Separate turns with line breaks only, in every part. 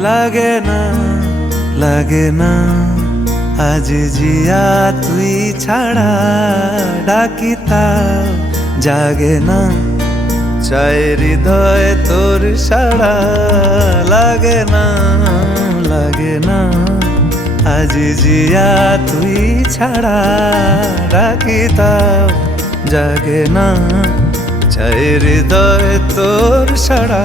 লাগে না লাগে না। আজ জিয়া তুই ছাড়া ডাকি তাও জাগে না। চাই হৃদয় তোর সাড়া, লাগে না লাগে না। আজ জিয়া তুই ছাড়া ডাকি তাও জাগে না। চাই হৃদয় তোর সাড়া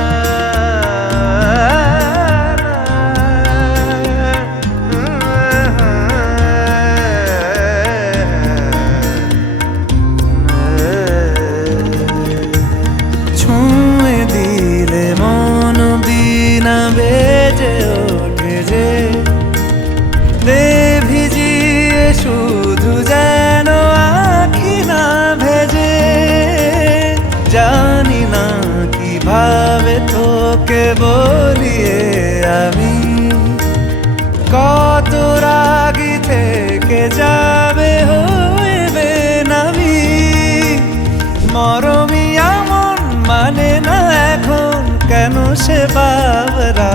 শুধু যেন আখি না ভেজে, জানি না কীভাবে তোকে বলিয়ে আমি। কত রাগি থেকে যাবে হইবে নামি। মরমি এমন মানে না এখন, কেন সে বাবরা?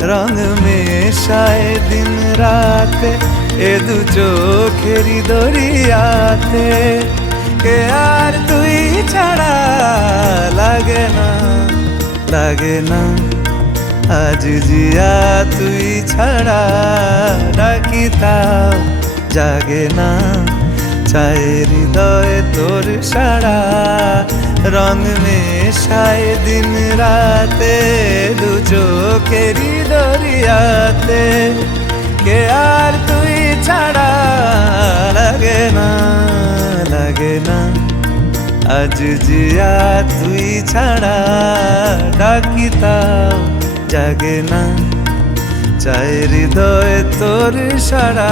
রং মেশায় দিন রাতে এ দু চোখেরই দরিয়াতে কে আর তুই ছাড়া লাগে না লাগে না। আজ জিয়া তুই ছাড়া ডাকি জাগে না। চাই হৃদয় তোর সারা, রং মেশায় দিন রাতে, দু চোখেরই দরিয়াতে। কে আর আজ জিয়া তুই ছাড়া ডাকি তাও জাগে না চাই হৃদয় তোর সারা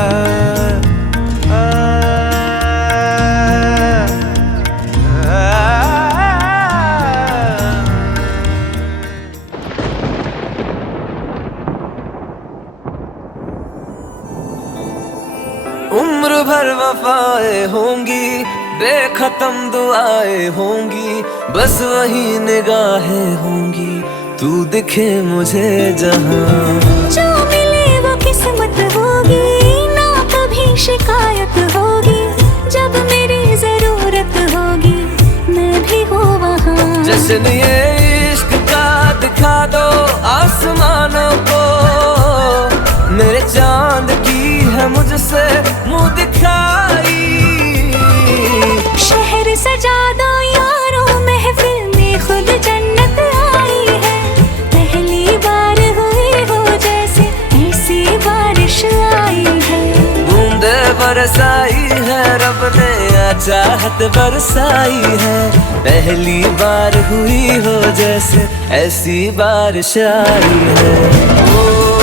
उम्र भर वफाएं होंगी बेखत्म दुआएँ होंगी बस वही निगाहें होंगी। तू दिखे मुझे जहाँ।
जो मिले वो किस्मत होगी ना कभी शिकायत होगी। जब मेरी ज़रूरत होगी मैं भी हो वहाँ।
जश्न ये इश्क का दिखा दो आसमानों को। मेरे चाँद की है मुझसे बरसाई है, रब ने चाहत बरसाई है। पहली बार हुई हो जैसे ऐसी बारिश आई है। ओ